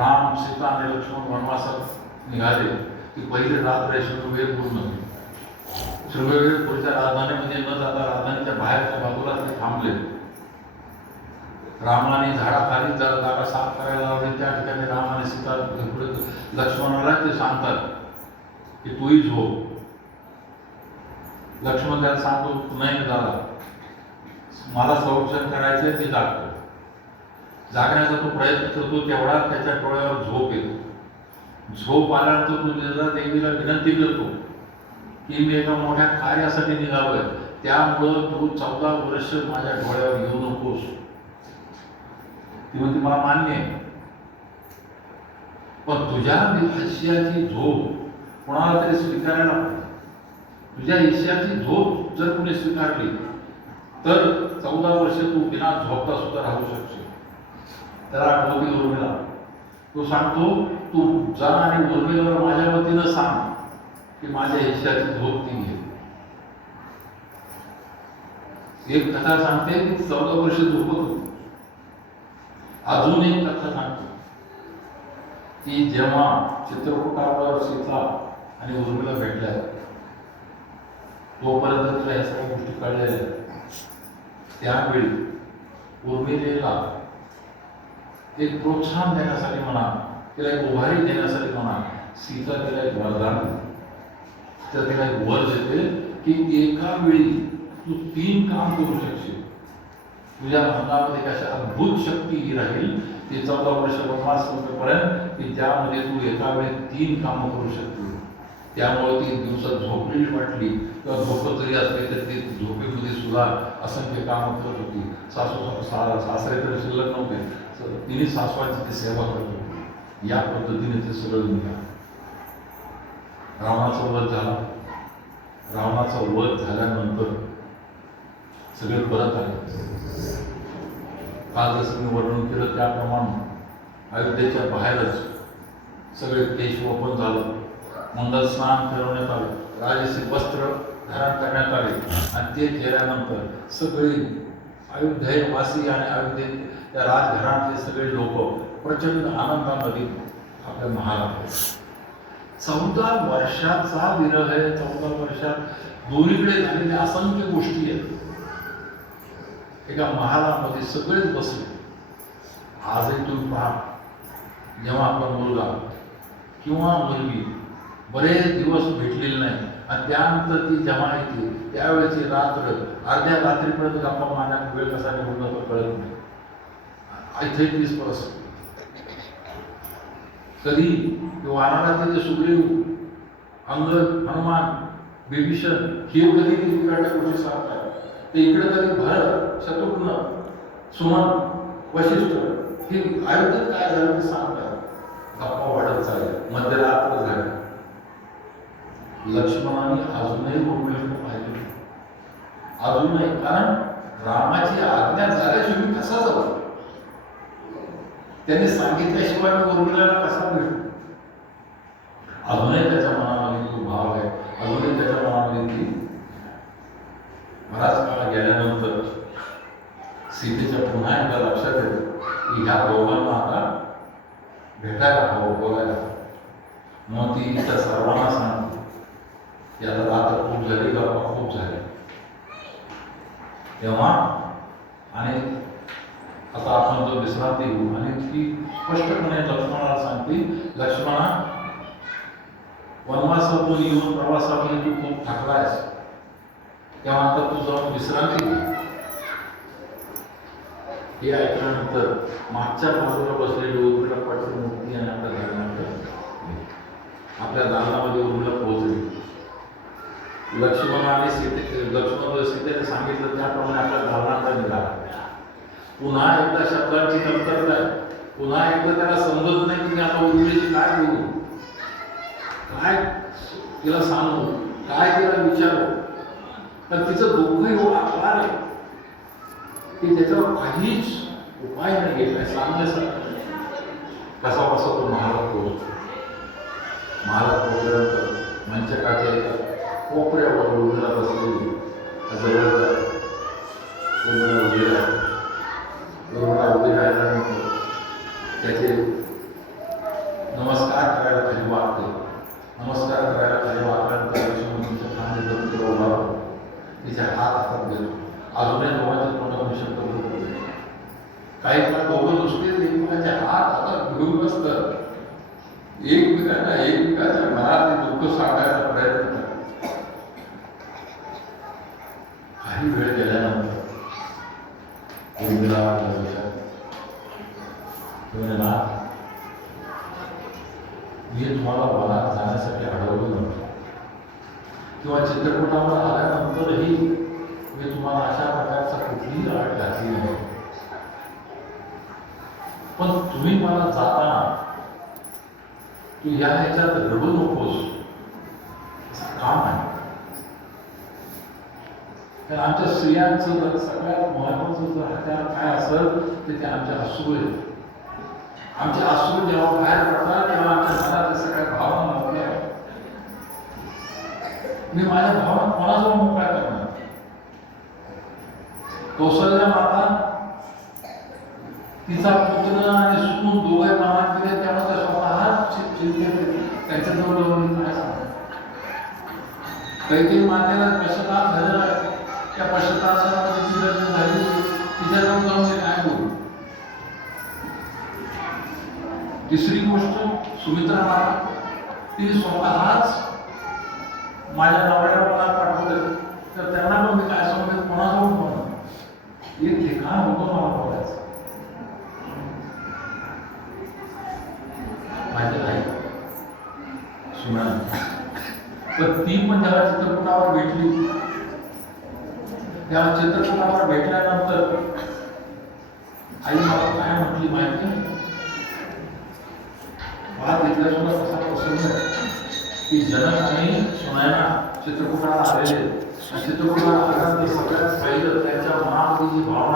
राम सीता आणि लक्ष्मण वनवासात निघाले की पहिली रात्र शृंगवेर पूर्ण शृंगवेर पुढच्या राजधानीमध्ये न जाता राजधानीच्या बाहेरच्या बाजूला ते थांबले. रामाने झाडाखाली जरा जागा साफ करायला लावली. त्या ठिकाणी राम आणि सीता लक्ष्मणाला ते सांगतात की तूही झोप. लक्ष्मण त्याला सांगतो नाही झाला, मला संरक्षण करायचे ते जागतो. जागण्याचा तो प्रयत्न करतो तेवढा त्याच्या डोळ्यावर झोप येतो. झोप आल्यानंतर तो निर्जा देवीला विनंती करतो की मी एका मोठ्या कार्यासाठी निघालोय, त्यामुळं तू 14 वर्ष माझ्या डोळ्यावर येऊ नकोस. ती म्हणते मला मान्य आहे, पण तुझ्या हिश्श्याची झोप कोणाला तरी स्वीकारायला पाहिजे. तुझ्या हिश्श्याची झोप जर कोणी स्वीकारली तर 14 वर्ष तू बिना झोपता सुद्धा राहू शकशील. त्याला आठवती उर्मिला. तो सांगतो तू जा आणि उर्मिलाला माझ्या वतीनं सांग की माझ्या हिश्श्याची झोप ती घे. एक कथा सांगते की 14 वर्ष झोपत होती. अजून एक कथा सांगतो की जेव्हा चित्रकूटावर सीता आणि उर्मिला भेटल्या तोपर्यंत तिला या सगळ्या गोष्टी कळलेल्या. त्यावेळी उर्मिलेला एक प्रोत्साहन देण्यासाठी म्हणा, तिला एक उभारी देण्यासाठी म्हणा, सीता तिला एक वरदान देते. तिला एक वर देते की एका वेळी तू 3 काम करू शकशील. तुझ्या अंगामध्ये कशा अद्भुत शक्ती ही राहील ती 14 वर्ष वनवास संपेपर्यंत की ज्यामध्ये तू एका वेळी 3 कामं करू शकतील. त्यामुळे ती दिवसात झोपलेली वाटली किंवा झोपत जरी असली तरी ती झोपेमध्ये सुद्धा असंख्य कामं करत होती. सासरे तरी शिल्लक नव्हते, तिने सासवांची ती सेवा करत होती. या पद्धतीने ते सगळं निघालं. रावणाचा वध झाला. रावणाचा वध झाल्यानंतर सगळे परत आले. काल जसं मी वर्णन केलं त्याप्रमाणे अयोध्येच्या बाहेरच सगळे केशवपन झालं. मंगल स्नान फिरवण्यात आले. राजसी वस्त्र धारण करण्यात आले आणि ते केल्यानंतर सगळे अयोध्येवासी आणि अयोध्येत त्या राजघरातले सगळे लोक प्रचंड आनंदामध्ये आपल्या महालात. 14 वर्षाचा विरह आहे. 14 वर्षात दोन्हीकडे झालेल्या असंख्य गोष्टी आहेत. एका महालामध्ये सगळेच बसले. आजही तुम्ही पहा, जेव्हा आपला मुलगा किंवा मुलगी बरेच दिवस भेटलेले नाही आणि त्यानंतर ती जेव्हा येते त्यावेळेची रात्र अर्ध्या रात्रीपर्यंत गप्पा मारण्यात वेळ कसा निघून जातो कळत नाही. इथे तीच परिस्थिती. कधी वानराचे ते सुग्रीव, अंगद, हनुमान, विभीषण हे कधी तिकडच्या गोष्टी सांगतात. ते इकडे कधी भरत, शत्रुघ्न, सुमन, वशिष्ठ हे अयोध्येत काय झालं ते सांगतात. गप्पा वाढत चालल्या. मध्यरात्र झाली. लक्ष्मणाने अजूनही उर्मिलेला पाहिजे. अजूनही, कारण रामाची आज्ञा झाल्याशिवाय मी कसा जाऊ. त्यांनी सांगितल्याशिवाय मी उर्मिलेला कसा भेटू. अजूनही त्याच्या मनामध्ये तो भाव आहे. अजूनही त्याच्या मनामध्ये ती. बराच काळ गेल्यानंतर सीतेच्या पुन्हा एकदा लक्षात येतं की ह्या दोघांना आता भेटायला हवं, बोलायला हवं. मग ती त्या सर्वांना सांगते की आता रात्र खूप झाली, गप्पा खूप झाली. तेव्हा आणि आता आपण तो विश्रांती घेऊ आणि ती स्पष्टपणे लक्ष्मणाला सांगते, लक्ष्मणा, वनवासातून येऊन प्रवासामध्ये तू खूप थकलायस, तेव्हा आता तू जाऊन विश्रांती घे. हे ऐकल्यानंतर मागच्या बाजूला बसलेली उर्मिला पाटील मूर्ती आणि आपल्या दालनाकडे आपल्या दालनामध्ये उर्मिला पोहोचली. लक्ष्मणाने सीतेने सांगितलं त्याप्रमाणे आपल्या दालनाकडे निघाला. पुन्हा एकदा शब्दांची कमतरता आहे. पुन्हा एकदा त्याला समजत नाही की आता उर्मिलेची काय बोलू, काय तिला सांगू, काय तिला विचारू. तर तिचं दुःख एवढं अपार आहे की त्याच्यावर काहीच उपाय नाही घेतलाय, सांगण्यासारखं. कसा बसा तो महालात पोहोचतो. महालात पोहोचल्यानंतर मंचकाच्या एका कोपऱ्यावर उर्मिला बसलेली, जवळ उर्मिला उभी राहिली. उर्मिला उभी राहिल्यानंतर त्याचे नमस्कार करायला खाली वागते. नमस्कार करायला खाली वागल्यानंतर लक्ष्मणच्या खांदे दत्त उभा राहतो. तिचे हात हातात घेतो. अजूनही दोघांच्या तोंडातून शब्द बोलतो. काही काळ दोघं नुसतेच एकमेकांचे हात हातात घेऊन बसतात. एकमेकांच्या मनात दुःख सांगायचा प्रयत्न करतात. काही वेळ गेल्यानंतर उर्मिला मी तुम्हाला वनात जाण्यासाठी अडवलं नव्हतं किंवा चित्रपटावर आल्यानंतरही मी तुम्हाला अशा प्रकारचा कुठलीही अट घातली नाही. पण तुम्ही मला जाताना तू या ह्याच्यात रडू नकोस असं काम आहे. तर आमच्या स्त्रियांचं सगळ्यात महत्वाचं जर काय असेल ते आमच्या अश्रू आहेत. आमचे अश्रू जेव्हा बाहेर पडतात तेव्हा आमच्या मनात सगळ्या भावना मोकळ्या. मी माझ्या भावना कोणाजवळ मोकळ्या करणार? कौशल्या माता तिचा पुत्र आणि सून दोघे मनात गेले त्यामुळे त्या स्वतः चिंतेत त्यांच्याजवळ जाऊन काय सांगतात. काही मातेला पश्चाताप झालेला आहे. त्या पश्चातापाची तिची लग्न झाली. तिच्याजवळ जाऊन मी काय बोलू? तिसरी गोष्ट सुमित्रा माता तिने स्वतःच माझ्या नवऱ्याला मला पाठवलं तर त्यांना पण मी काय सांगतो कोणाजवळ बोलणार? एक ठिकाण होतं मला बोलायचं. माझी आई सुना पण ती पण जेव्हा चित्रपटावर भेटली त्या चित्रपटावर भेटल्यानंतर आई मला काय म्हटली माहिती? मला तिथल्यासुद्धा कसा प्रसंग की जनक आणि सुनयना चित्रपटाला आलेले चित्रपटाला आल्यानंतर सगळ्यात पहिलं त्यांच्या मनामध्ये जी भावना